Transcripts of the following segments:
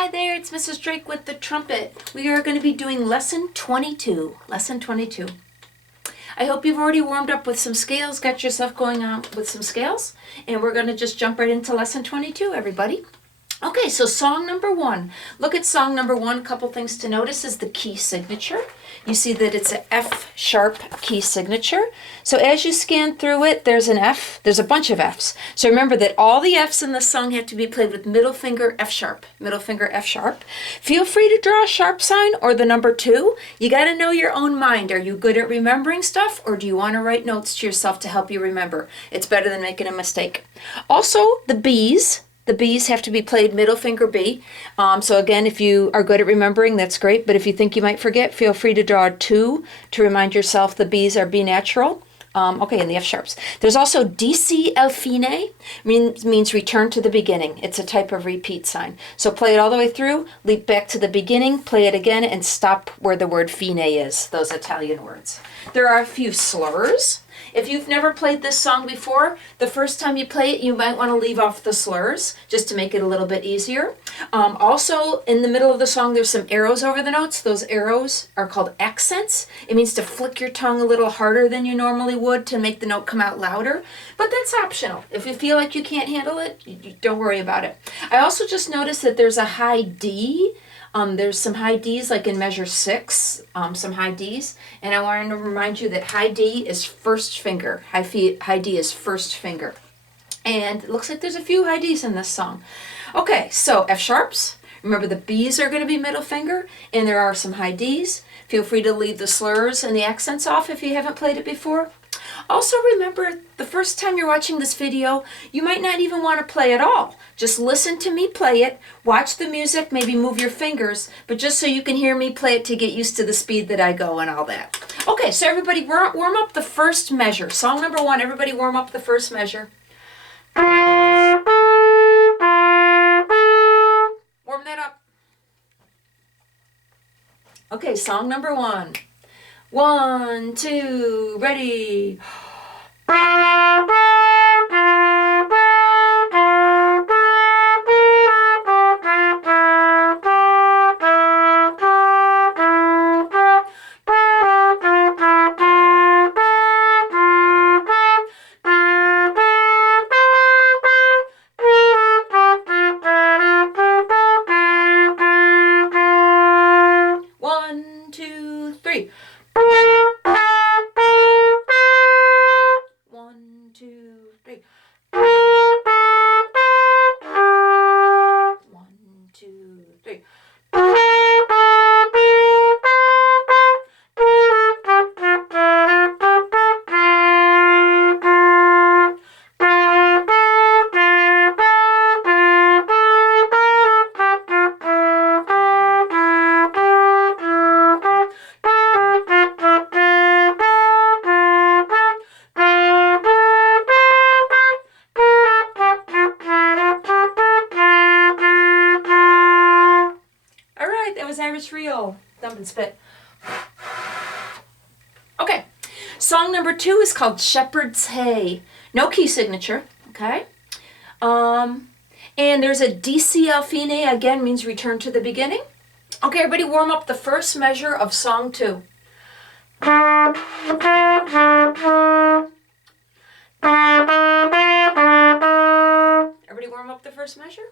Hi there, it's Mrs. Drake with the trumpet. We are going to be doing lesson 22. Lesson 22. I hope you've already warmed up with some scales, got yourself going on with some scales, and we're going to just jump right into lesson 22, everybody. Okay, so song number one. Look at song number one. A couple things to notice is the key signature. You see that it's an F sharp key signature. So as you scan through it, there's an F. There's a bunch of Fs. So remember that all the Fs in the song have to be played with middle finger F sharp. Middle finger F sharp. Feel free to draw a sharp sign or the number 2. You got to know your own mind. Are you good at remembering stuff, or do you want to write notes to yourself to help you remember? It's better than making a mistake. Also, the B's. The B's have to be played middle finger B. So again, if you are good at remembering, that's great. But if you think you might forget, feel free to draw a 2 to remind yourself the B's are B natural. Okay, and the F sharps. There's also DC el fine, means return to the beginning. It's a type of repeat sign. So play it all the way through, leap back to the beginning, play it again, and stop where the word fine is, those Italian words. There are a few slurs. If you've never played this song before, the first time you play it, you might want to leave off the slurs just to make it a little bit easier. Also, in the middle of the song, there's some arrows over the notes. Those arrows are called accents. It means to flick your tongue a little harder than you normally would to make the note come out louder. But that's optional. If you feel like you can't handle it, you don't worry about it. I also just noticed that there's a high D. There's some high Ds, like in measure 6, some high Ds. And I wanted to remind you that high D is first finger. High D is first finger. And it looks like there's a few high Ds in this song. Okay, so F sharps. Remember, the B's are going to be middle finger, and there are some high Ds. Feel free to leave the slurs and the accents off if you haven't played it before. Also remember, the first time you're watching this video, you might not even want to play at all. Just listen to me play it, watch the music, maybe move your fingers, but just so you can hear me play it to get used to the speed that I go and all that. Okay, so everybody warm up the first measure. Song number 1, everybody warm up the first measure. Warm that up. Okay, song number 1. 1, 2, ready. Real thump and spit. Okay, song number 2 is called Shepherd's Hay. No key signature, okay? And there's a DC el fine, again means return to the beginning. Okay, everybody warm up the first measure of song 2. Everybody warm up the first measure?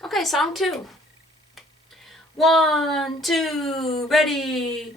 Okay, song 2. 1, 2, ready.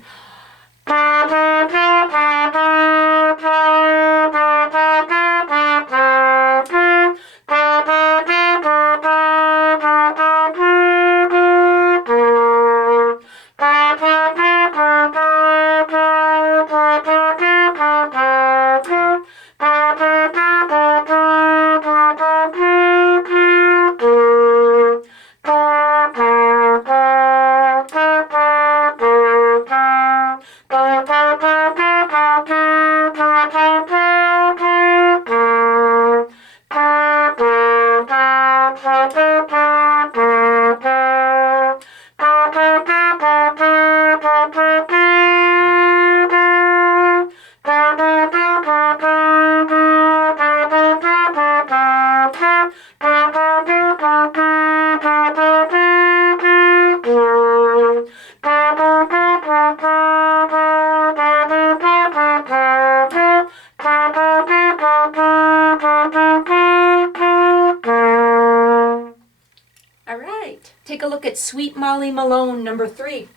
All right, take a look at Sweet Molly Malone, number 3.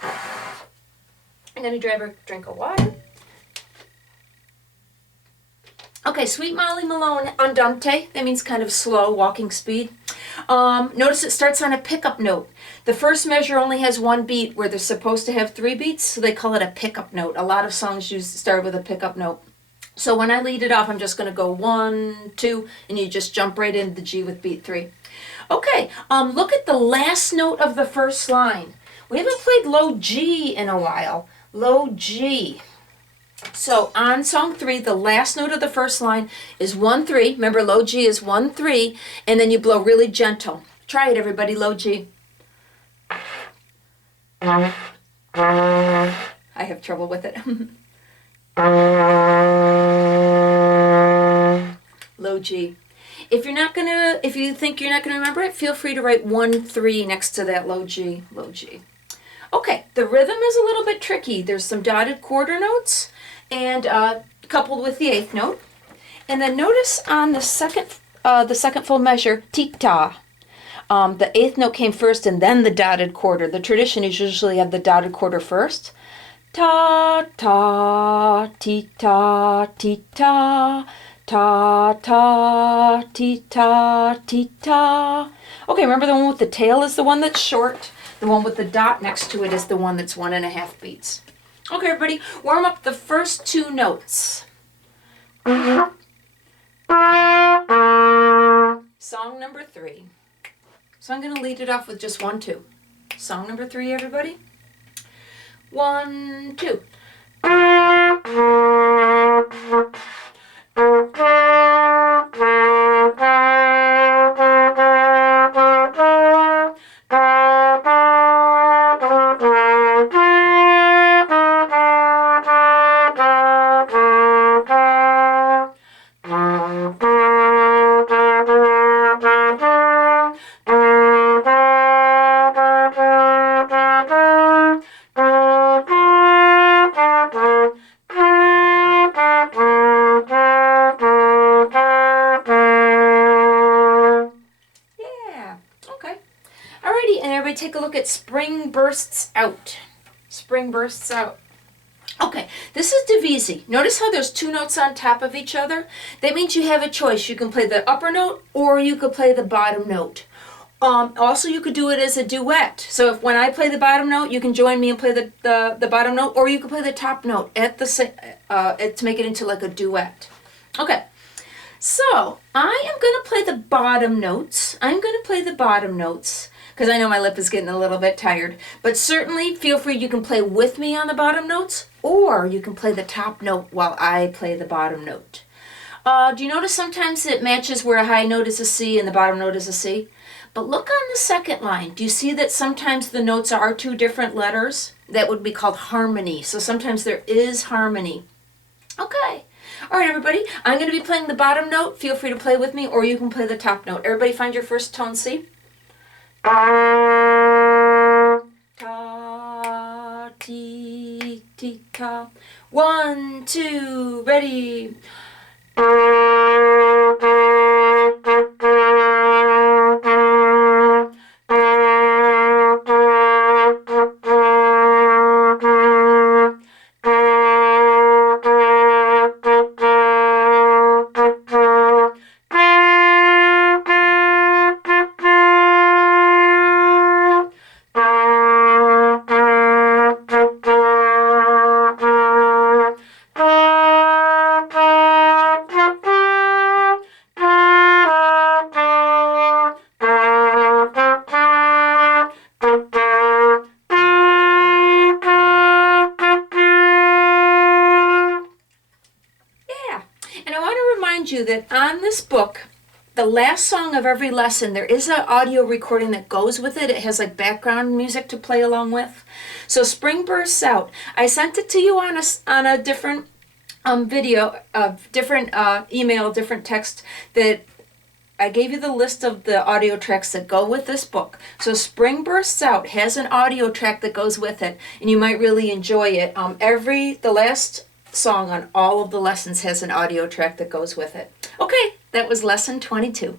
I'm going to grab a drink of water. Okay, Sweet Molly Malone, andante. That means kind of slow, walking speed. Notice it starts on a pickup note. The first measure only has 1 beat where they're supposed to have 3 beats, so they call it a pickup note. A lot of songs start with a pickup note. So when I lead it off, I'm just going to go 1, 2, and you just jump right into the G with beat 3. Okay, look at the last note of the first line. We haven't played low G in a while. Low G. So on song 3, the last note of the first line is 1, 3. Remember, low G is 1, 3, and then you blow really gentle. Try it, everybody, low G. I have trouble with it. Low G. If you think you're not gonna remember it, feel free to write 1, 3 next to that low G. Low G. Okay, the rhythm is a little bit tricky. There's some dotted quarter notes, and coupled with the 8th note. And then notice on the second full measure, ti-ta. The 8th note came first and then the dotted quarter. The tradition is usually have the dotted quarter first. Ta ta ti-ta ti-ta ta ta ti-ta ti-ta. Okay, remember the one with the tail is the one that's short. The one with the dot next to it is the one that's 1.5 beats. Okay, everybody, warm up the first 2 notes. Song number 3. So I'm going to lead it off with just 1, 2. Song number 3, everybody. 1, 2. Take a look at Spring Bursts Out. Spring Bursts Out. Okay, this is divisi. Notice how there's 2 notes on top of each other? That means you have a choice. You can play the upper note or you could play the bottom note. Also, you could do it as a duet. So if when I play the bottom note, you can join me and play the bottom note, or you can play the top note at the to make it into like a duet. Okay, so I am going to play the bottom notes. Because I know my lip is getting a little bit tired. But certainly feel free, you can play with me on the bottom notes, or you can play the top note while I play the bottom note. Do you notice sometimes it matches where a high note is a C and the bottom note is a C? But look on the second line. Do you see that sometimes the notes are 2 different letters? That would be called harmony. So sometimes there is harmony. Okay. All right, everybody. I'm going to be playing the bottom note. Feel free to play with me, or you can play the top note. Everybody find your first tone C. Ta, ti, ti, ta. 1, 2, ready. You that on this book, the last song of every lesson, there is an audio recording that goes with it. It has like background music to play along with. So Spring Bursts Out. I sent it to you on a different video, different email, different text that I gave you the list of the audio tracks that go with this book. So Spring Bursts Out has an audio track that goes with it, and you might really enjoy it. The last song on all of the lessons has an audio track that goes with it. Okay, that was lesson 22.